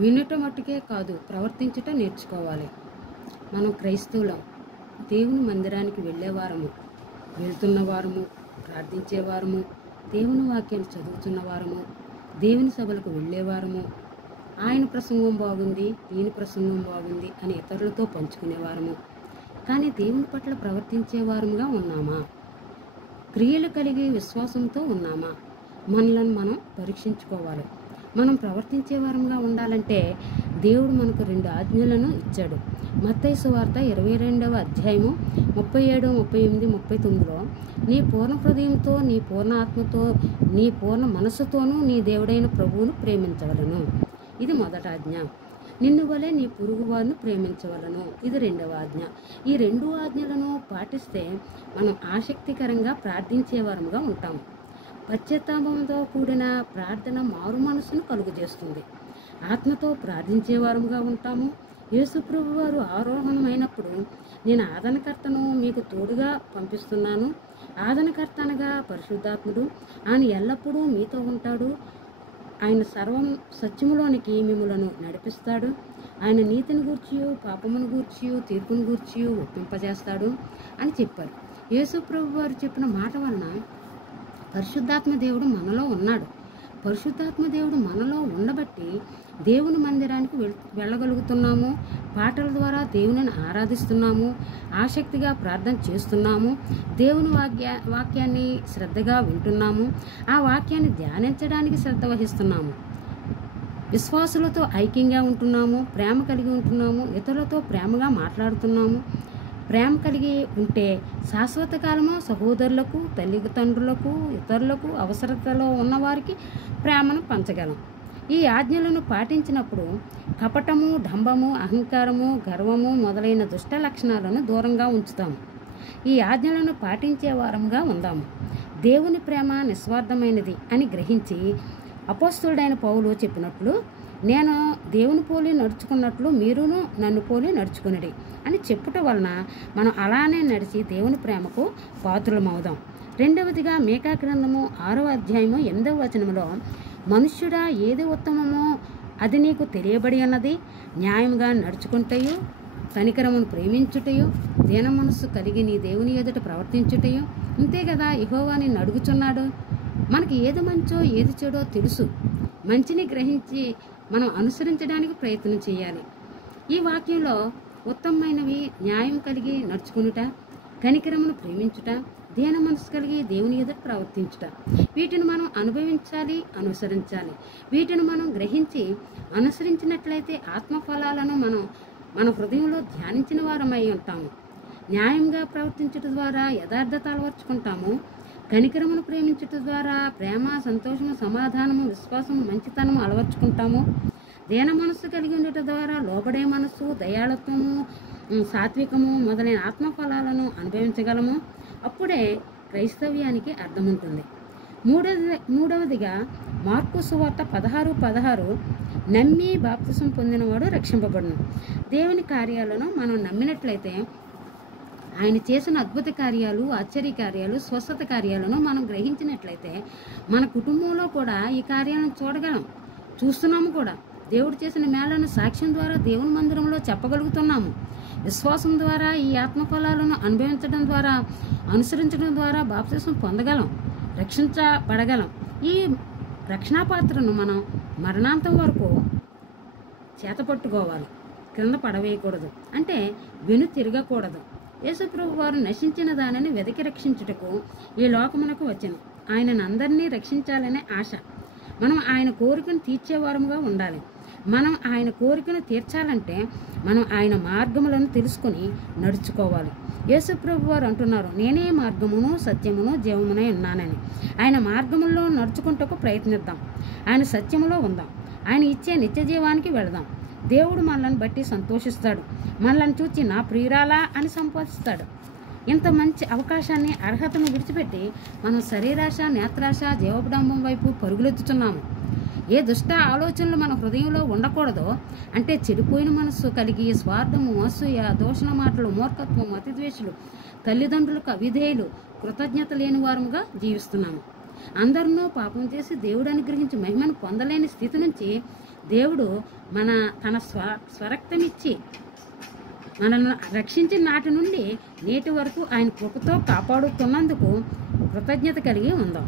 వినుట మట్టుకే కాదు, ప్రవర్తించుట నేర్చుకోవాలి. మనం క్రైస్తవులం, దేవుని మందిరానికి వెళ్ళేవారము, వెళ్తున్నవారము, ప్రార్థించేవారము, దేవుని వాక్యాన్ని చదువుతున్నవారము, దేవుని సభలకు వెళ్ళేవారము, ఆయన ప్రసంగం బాగుంది, ఈయన ప్రసంగం బాగుంది అని ఇతరులతో పంచుకునేవారము. కానీ దేవుని పట్ల ప్రవర్తించేవారముగా ఉన్నామా? క్రియలు కలిగి విశ్వాసంతో ఉన్నామా? మనలను మనం పరీక్షించుకోవాలి. మనం ప్రవర్తించే వారంగా ఉండాలంటే దేవుడు మనకు 2 ఆజ్ఞలను ఇచ్చాడు. మత్తయి సువార్త 22వ అధ్యాయము 37, 38, 39లో నీ పూర్ణ హృదయంతో, నీ పూర్ణ ఆత్మతో, నీ పూర్ణ మనస్సుతోనూ నీ దేవుడైన ప్రభువును ప్రేమించవలను. ఇది మొదటి ఆజ్ఞ. నిన్ను వలె నీ పొరుగు వారిని ప్రేమించవలను. ఇది 2వ ఆజ్ఞ. ఈ 2 ఆజ్ఞలను పాటిస్తే మనం ఆసక్తికరంగా ప్రార్థించేవారముగా ఉంటాము. పశ్చాత్తాపంతో కూడిన ప్రార్థన మారు మనసును కలుగజేస్తుంది. ఆత్మతో ప్రార్థించేవారముగా ఉంటాము. యేసు ప్రభు వారు ఆరోహణమైనప్పుడు నేను ఆదరణకర్తను మీకు తోడుగా పంపిస్తున్నాను. ఆదరణకర్త అనగా పరిశుద్ధాత్ముడు. ఆయన ఎల్లప్పుడూ మీతో ఉంటాడు. ఆయన సర్వం సత్యములోనికి మిమ్ములను నడిపిస్తాడు. ఆయన నీతిని గూర్చియు, పాపమును గూర్చియు, తీర్పును గూర్చియు ఒప్పింపజేస్తాడు అని చెప్పారు. యేసు ప్రభు వారు చెప్పిన మాట వలన పరిశుద్ధాత్మ దేవుడు మనలో ఉన్నాడు. పరిశుద్ధాత్మ దేవుడు మనలో ఉండబట్టి దేవుని మందిరానికి వెళ్ళగలుగుతున్నాము. పాటల ద్వారా దేవునిని ఆరాధిస్తున్నాము. ఆసక్తిగా ప్రార్థన చేస్తున్నాము. దేవుని వాక్యాన్ని శ్రద్ధగా వింటున్నాము. ఆ వాక్యాన్ని ధ్యానించడానికి శ్రద్ధ వహిస్తున్నాము. విశ్వాసులతో ఐక్యంగా ఉంటున్నాము. ప్రేమ కలిగి ఉంటున్నాము. ఇతరులతో ప్రేమగా మాట్లాడుతున్నాము. ప్రేమ కలిగి ఉంటే శాశ్వత కాలము సహోదరులకు, తల్లిదండ్రులకు, ఇతరులకు, అవసరతలో ఉన్నవారికి ప్రేమను పంచగలం. ఈ ఆజ్ఞలను పాటించినప్పుడు కపటము, డంబము, అహంకారము, గర్వము మొదలైన దుష్ట లక్షణాలను దూరంగా ఉంచుతాము. ఈ ఆజ్ఞలను పాటించే వారంగా ఉందాము. దేవుని ప్రేమ నిస్వార్థమైనది అని గ్రహించి అపోస్తలుడైన పౌలు చెప్పినట్లు, నేను దేవుని పోలి నడుచుకున్నట్లు మీరును నన్ను పోలి నడుచుకునడి అని చెప్పుట వలన మనం అలానే నడిచి దేవుని ప్రేమకు పాత్రులమవుదాం. 2వదిగా మీకా గ్రంథము 6వ అధ్యాయము 8వ వచనములో, మనుష్యుడా ఏది ఉత్తమమో అది నీకు తెలియబడి ఉన్నది, న్యాయంగా నడుచుకుంటయు, కనికరమును ప్రేమించుటయు, దీన మనస్సు కలిగి నీ దేవుని ఎదుట ప్రవర్తించుటయు. ఇంతే కదా యెహోవా నిన్ను అడుగుచున్నాడు. మనకి ఏది మంచో ఏది చెడో తెలుసు. మంచిని గ్రహించి మనం అనుసరించడానికి ప్రయత్నం చేయాలి. ఈ వాక్యంలో ఉత్తమమైనవి న్యాయం కలిగి నడుచుకునుట, కనికరమును ప్రేమించుట, దీన మనసు కలిగి దేవుని ఎదుట ప్రవర్తించుట. వీటిని మనం అనుభవించాలి, అనుసరించాలి. వీటిని మనం గ్రహించి అనుసరించినట్లయితే ఆత్మఫలాలను మనం మన హృదయంలో ధ్యానించిన వారమై ఉంటాము. న్యాయంగా ప్రవర్తించడం ద్వారా యథార్థత అలవర్చుకుంటాము. కనికరమును ప్రేమించటం ద్వారా ప్రేమ, సంతోషము, సమాధానము, విశ్వాసము, మంచితనము అలవర్చుకుంటాము. దీన మనస్సు కలిగి ఉండటం ద్వారా లోబడే మనస్సు, దయాళత్వము, సాత్వికము మొదలైన ఆత్మఫలాలను అనుభవించగలము. అప్పుడే క్రైస్తవ్యానికి అర్థం ఉంటుంది. మూడవదిగా మార్కు సువార్త 16:16 నమ్మి బాప్తిసం పొందినవాడు రక్షింపబడును. దేవుని కార్యాలను మనం నమ్మినట్లయితే ఆయన చేసిన అద్భుత కార్యాలు, ఆశ్చర్య కార్యాలు, స్వస్థత కార్యాలను మనం గ్రహించినట్లయితే మన కుటుంబంలో కూడా ఈ కార్యాలను చూడగలం, చూస్తున్నాము కూడా. దేవుడు చేసిన మేళను సాక్ష్యం ద్వారా దేవుని మందిరంలో చెప్పగలుగుతున్నాము. విశ్వాసం ద్వారా ఈ ఆత్మఫలాలను అనుభవించడం ద్వారా, అనుసరించడం ద్వారా బాప్తిసం పొందగలం, రక్షించబడగలం. ఈ రక్షణా పాత్రను మనం మరణాంతం వరకు చేతపట్టుకోవాలి. క్రింద పడవేయకూడదు, అంటే వెను తిరగకూడదు. యేసుప్రభు వారు నశించిన దానిని వెదకి రక్షించుటకు ఈ లోకమునకు వచ్చెను. ఆయనను అందరినీ రక్షించాలనే ఆశ. మనం ఆయన కోరికను తీర్చేవారముగా ఉండాలి. మనం ఆయన కోరికను తీర్చాలంటే మనం ఆయన మార్గములను తెలుసుకొని నడుచుకోవాలి. యేసుప్రభు వారు అంటున్నారు, నేనే మార్గమును, సత్యమును, జీవమునై ఉన్నానని. ఆయన మార్గముల్లో నడుచుకుంటకు ప్రయత్నిద్దాం. ఆయన సత్యములో ఉందాం. ఆయన ఇచ్చే నిత్య జీవానికి వెళదాం. దేవుడు మనల్ని బట్టి సంతోషిస్తాడు. మనల్ని చూచి నా ప్రియురాలా అని సంబోధిస్తాడు. ఇంత మంచి అవకాశాన్ని, అర్హతను విడిచిపెట్టి మనం శరీరాశ, నేత్రాశ, జీవపడంబం వైపు పరుగులెత్తుతున్నాము. ఏ దుష్ట ఆలోచనలు మన హృదయంలో ఉండకూడదో, అంటే చెడిపోయిన మనస్సు కలిగి స్వార్థము, అసూయ, దూషణ మాటలు, మూర్ఖత్వం, అతిద్వేషులు, తల్లిదండ్రులకు అవిధేయులు, కృతజ్ఞత లేని వారముగా జీవిస్తున్నాము. అందరినో పాపం చేసి దేవుడు అనుగ్రహించి మహిమను పొందలేని స్థితి నుంచి దేవుడు తన స్వరక్తమిచ్చి మనల్ని రక్షించిన నాటి నుండి నేటి వరకు ఆయన కృపతో కాపాడుతున్నందుకు కృతజ్ఞత కలిగి ఉందాం.